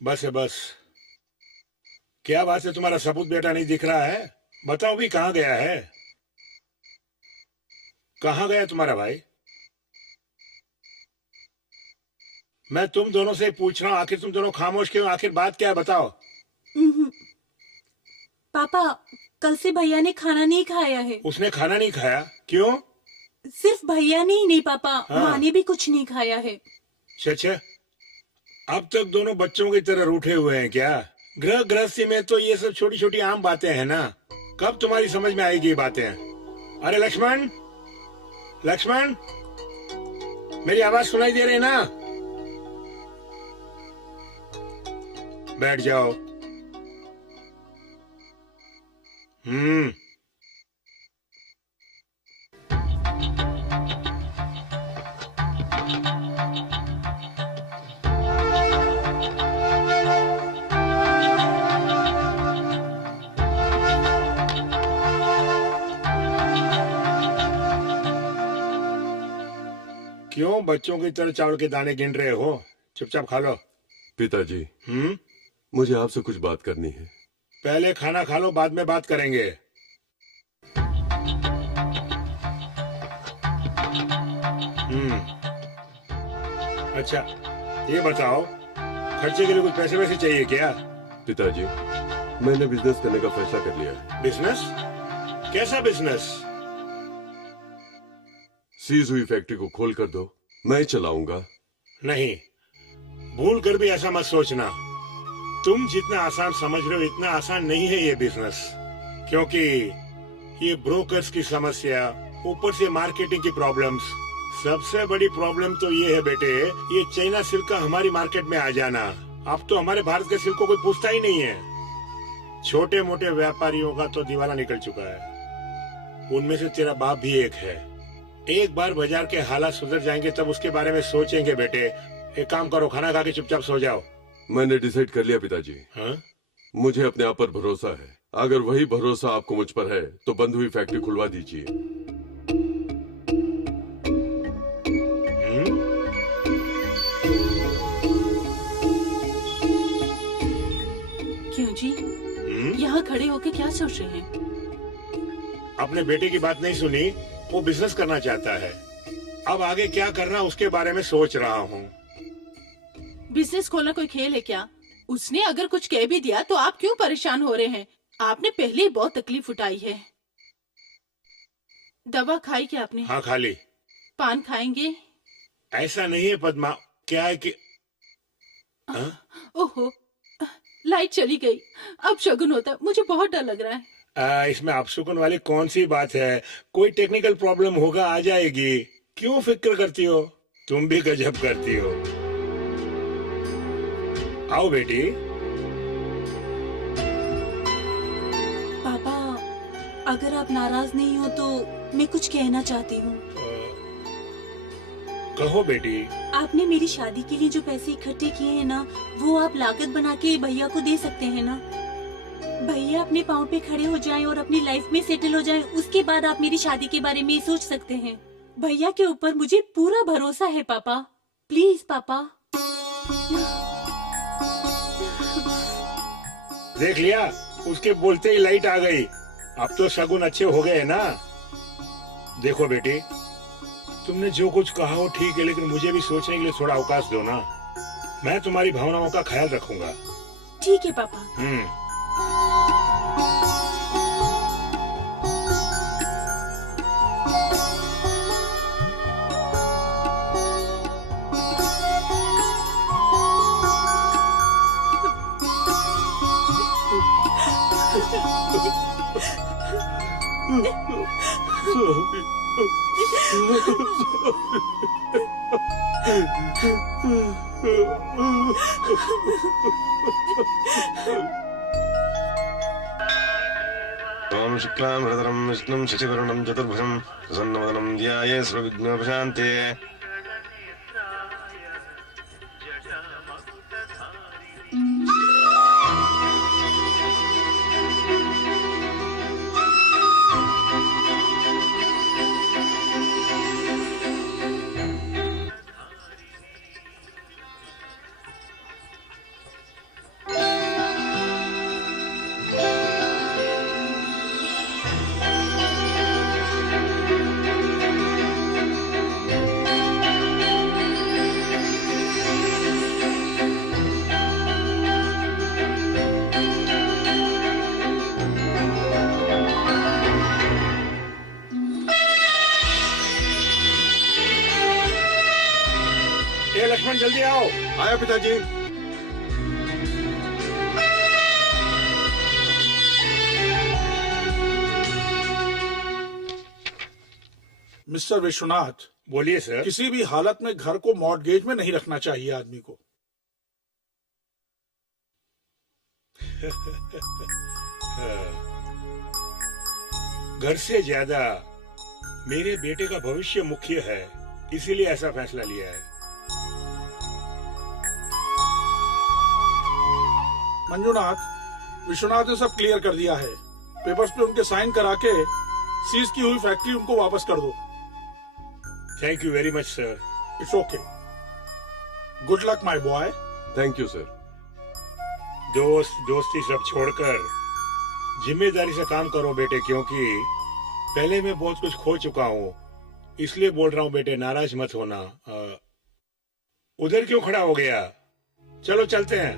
बस है बस। क्या बात है, तुम्हारा सपूत बेटा नहीं दिख रहा है? बताओ भी, कहाँ गया है? कहाँ गया तुम्हारा भाई? मैं तुम दोनों से पूछ रहा हूँ, आखिर तुम दोनों खामोश क्यों? आखिर बात क्या है, बताओ। हम्म, पापा, कल से भैया ने खाना नहीं खाया है। उसने खाना नहीं खाया? क्यों? सिर्फ भैया ने ही नहीं पापा, माँ हाँ। ने भी कुछ नहीं खाया है। अच्छा, अब तक दोनों बच्चों की तरह रूठे हुए हैं क्या? गृह गृहस्थी में तो ये सब छोटी छोटी आम बातें हैं ना। कब तुम्हारी समझ में आएगी ये बातें? अरे लक्ष्मण, लक्ष्मण, मेरी आवाज सुनाई दे रही है ना? बैठ जाओ। हम्म। क्यों बच्चों की तरह चावल के दाने गिन रहे हो? चुपचाप खा लो। पिताजी, हम्म। मुझे आपसे कुछ बात करनी है। पहले खाना खा लो, बाद में बात करेंगे। हम्म। अच्छा, ये बताओ, खर्चे के लिए कुछ पैसे वैसे चाहिए क्या? पिताजी, मैंने बिजनेस करने का फैसला कर लिया है। बिजनेस? कैसा बिजनेस? सीज हुई फैक्ट्री को खोल कर दो, मैं चलाऊंगा। नहीं, भूल कर भी ऐसा मत सोचना। तुम जितना आसान समझ रहे हो इतना आसान नहीं है ये बिजनेस। क्योंकि ये ब्रोकर्स की समस्या, ऊपर से मार्केटिंग की प्रॉब्लम्स। सबसे बड़ी प्रॉब्लम तो ये है बेटे, ये चाइना सिल्क का हमारी मार्केट में आ जाना। अब तो हमारे भारत के सिल्क को कोई पूछता ही नहीं है। छोटे मोटे व्यापारियों का तो दिवाला निकल चुका है। उनमें से तेरा बाप भी एक है। एक बार बाजार के हालात सुधर जाएंगे तब उसके बारे में सोचेंगे बेटे। एक काम करो, खाना खा के चुपचाप सो जाओ। मैंने डिसाइड कर लिया पिताजी। हाँ? मुझे अपने आप पर भरोसा है। अगर वही भरोसा आपको मुझ पर है तो बंद हुई फैक्ट्री खुलवा दीजिए। हम्म? क्यों जी, यहाँ खड़े होके क्या सोच रहे हैं? अपने बेटे की बात नहीं सुनी? वो बिजनेस करना चाहता है। अब आगे क्या करना उसके बारे में सोच रहा हूँ। बिजनेस खोलना कोई खेल है क्या? उसने अगर कुछ कह भी दिया तो आप क्यों परेशान हो रहे हैं? आपने पहले ही बहुत तकलीफ उठाई है। दवा खाई क्या आपने? हाँ, खा ली। पान खाएंगे? ऐसा नहीं है पद्मा, क्या है कि हाँ? ओहो, लाइट चली गई। अब शगुन होता, मुझे बहुत डर लग रहा है। इसमें अपशकुन वाली कौन सी बात है? कोई टेक्निकल प्रॉब्लम होगा, आ जाएगी। क्यों फिक्र करती हो? तुम भी गजब करती हो। आओ बेटी। पापा, अगर आप नाराज नहीं हो तो मैं कुछ कहना चाहती हूँ। कहो बेटी। आपने मेरी शादी के लिए जो पैसे इकट्ठे किए हैं ना, वो आप लागत बना के भैया को दे सकते हैं ना। भैया अपने पाँव पे खड़े हो जाएं और अपनी लाइफ में सेटल हो जाएं, उसके बाद आप मेरी शादी के बारे में सोच सकते हैं। भैया के ऊपर मुझे पूरा भरोसा है पापा। प्लीज पापा। देख लिया, उसके बोलते ही लाइट आ गई। अब तो शगुन अच्छे हो गए ना। देखो बेटी, तुमने जो कुछ कहा वो ठीक है, लेकिन मुझे भी सोचने के लिए थोड़ा अवकाश दो ना। मैं तुम्हारी भावनाओं का ख्याल रखूंगा। ठीक है पापा। ओम शुक्लांबरधरं विष्णुं शशिवर्णं चतुर्भुजं प्रसन्नवदनं ध्यायेत् सर्वविघ्नोपशान्तये। जल्दी आओ। आया पिताजी। मिस्टर विश्वनाथ, बोलिए सर। किसी भी हालत में घर को मॉर्टगेज में नहीं रखना चाहिए आदमी को। घर से ज्यादा मेरे बेटे का भविष्य मुख्य है, इसीलिए ऐसा फैसला लिया है। मंजुनाथ, विश्वनाथ ने सब क्लियर कर दिया है। पेपर्स पे उनके साइन करा के सीज की हुई फैक्ट्री उनको वापस कर दो। Thank you very much sir. It's okay. Good luck my boy. Thank you sir. दोस्ती सब छोड़कर जिम्मेदारी से काम करो बेटे, क्योंकि पहले मैं बहुत कुछ खो चुका हूँ, इसलिए बोल रहा हूँ बेटे, नाराज मत होना। उधर क्यों खड़ा हो गया? चलो चलते हैं।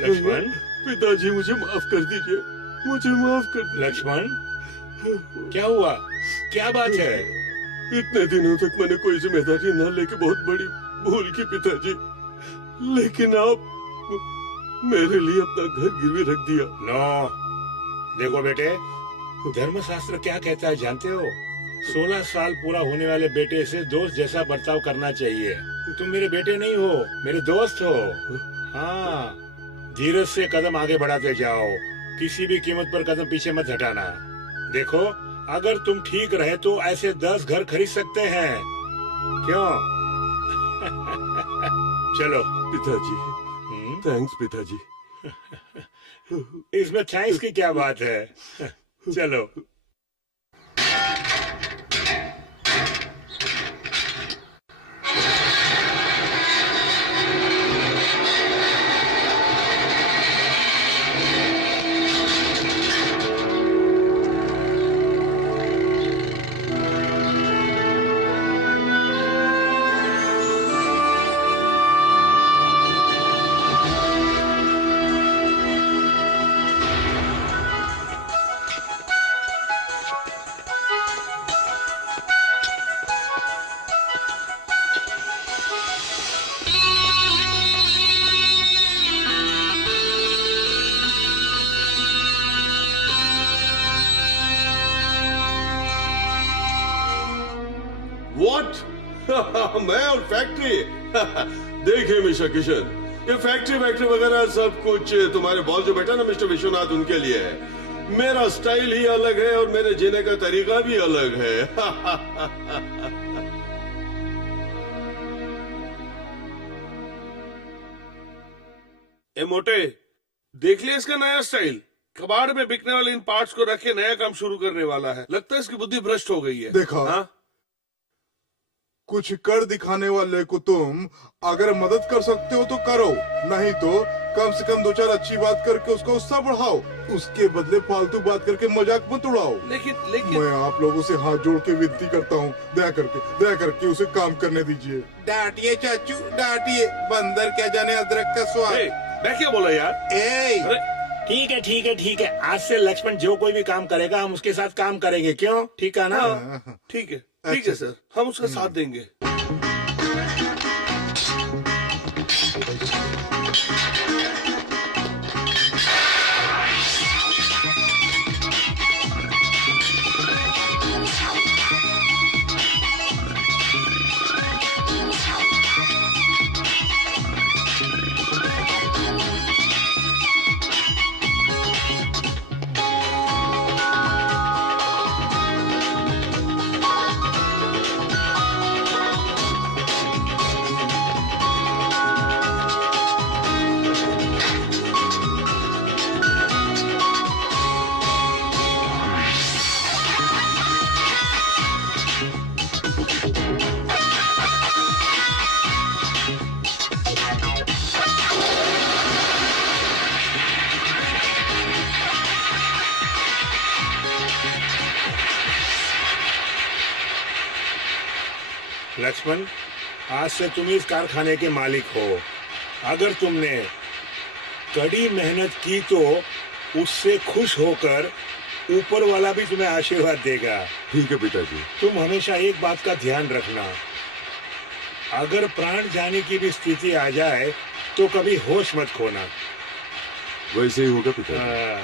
लक्ष्मण। पिताजी मुझे माफ कर दीजिए, मुझे माफ कर दीजिए। लक्ष्मण, क्या हुआ? क्या बात है? इतने दिनों तक मैंने कोई जिम्मेदारी न लेके बहुत बड़ी भूल की पिताजी, लेकिन आप मेरे लिए अपना घर गिरवी रख दिया। नो, देखो बेटे, धर्मशास्त्र क्या कहता है जानते हो? 16 साल पूरा होने वाले बेटे से दोस्त जैसा बर्ताव करना चाहिए। तुम मेरे बेटे नहीं हो, मेरे दोस्त हो। हाँ, धीरज से कदम आगे बढ़ाते जाओ, किसी भी कीमत पर कदम पीछे मत हटाना। देखो, अगर तुम ठीक रहे तो ऐसे 10 घर खरीद सकते हैं। क्यों? चलो पिताजी। थैंक्स पिताजी। इसमें थैंक्स की क्या बात है? चलो। मैं और फैक्ट्री। देखिए मिस्टर किशन, ये फैक्ट्री वगैरह सब कुछ तुम्हारे बॉस जो बैठा ना मिस्टर विश्वनाथ, उनके लिए है। मेरा स्टाइल ही अलग है और मेरे जीने का तरीका भी अलग है। ए मोटे, देख लिया इसका नया स्टाइल। कबाड़ में बिकने वाले इन पार्ट्स को रख के नया काम शुरू करने वाला है। लगता है इसकी बुद्धि भ्रष्ट हो गई है। देखा? हाँ? कुछ कर दिखाने वाले को तुम अगर मदद कर सकते हो तो करो, नहीं तो कम से कम 2-4 अच्छी बात करके उसका उत्साह बढ़ाओ। उसके बदले फालतू बात करके मजाक मत उड़ाओ। लेकिन मैं आप लोगों से हाथ जोड़ के विनती करता हूँ, दया करके उसे काम करने दीजिए। डांटिए चाचू डांटिए, बंदर क्या जाने अदरक का स्वाद। मैं क्या बोला यार? ठीक है। आज से लक्ष्मण जो कोई भी काम करेगा हम उसके साथ काम करेंगे। क्यों? ठीक है ना? ठीक है सर, हम उसका साथ देंगे। लक्ष्मण, आज से तुम इस कारखाने के मालिक हो। अगर तुमने कड़ी मेहनत की तो उससे खुश होकर ऊपर वाला भी तुम्हें आशीर्वाद देगा। ठीक है पिताजी। तुम हमेशा एक बात का ध्यान रखना, अगर प्राण जाने की भी स्थिति आ जाए तो कभी होश मत खोना। वैसे ही होगा पिताजी। हाँ।